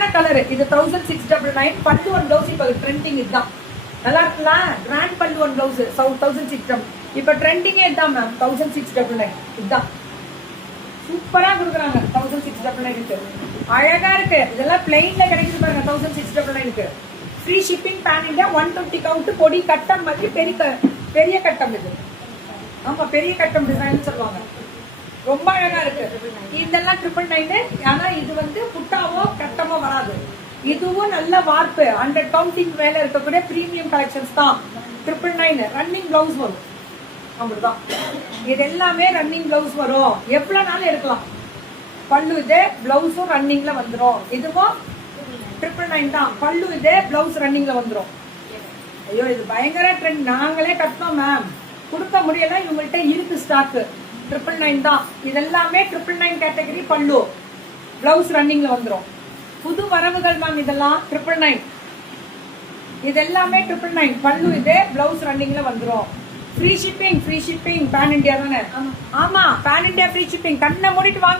அழகான கலர் இது 1699. பல்லு ஒன் பிளவுஸ் இப்ப ட்ரெண்டிங் இதுதான். நல்லா இருக்குல்ல? கிராண்ட் பல்லு ஒன் பிளவுஸ் 1600. இப்ப ட்ரெண்டிங்கே இதுதான் மேம். 1699 இதுதான். சூப்பரா கொடுக்குறாங்க 1699. அழகா இருக்கு. இதெல்லாம் பிளெயின்ல கிடைக்குது பாருங்க 1699. Free shipping pan India 120 count பொடி கட்டம் மாதிரி பெரிய கட்டம் இது. ஆமா பெரிய கட்டம் டிசைன் சொல்லுவாங்க. ரொம்ப அழகா இருக்கு. இதெல்லாம் 999. ஆனா இது வந்து புட்டாவோ கட்டமோ வராது. இதுவும் நல்ல வார்ப்பு 100 கவுண்டிங் மேல இருக்கக்கூடிய பிரீமியம் கலெக்ஷன்ஸ் தான். 999 ரன்னிங் பிளவுஸ் வரும். அப்படிதான் இது எல்லாமே ரன்னிங் பிளவுஸ் வரும். எவ்வளவு நாள் எடுக்கலாம். பல்லு இது பிளவுஸும் ரன்னிங்ல வந்துடும். இதுவும் 999 தான். பல்லு இது பிளவுஸ் ரன்னிங்ல வந்துடும். ஐயோ இது பயங்கர ட்ரெண்ட். நாங்களே கட்டணும் மேம், கொடுக்க முடியல. இவங்கள்ட்ட இருக்கு ஸ்டாக். 999 தான். இதெல்லாமே 999 கேட்டகரி. பல்லு பிளவுஸ் ரன்னிங்ல வந்துடும். புது வரவுகள் மேம் இதெல்லாம் 999. இதெல்லாமே 999. பல்லு இது பிளவுஸ் ரன்னிங்ல வந்துடும். ஃப்ரீ ஷிப்பிங் பேன் இண்டியா தானே? ஆமா பேன் இண்டியா ஃப்ரீ ஷிப்பிங். கண்ணை மூடிட்டு வாங்க.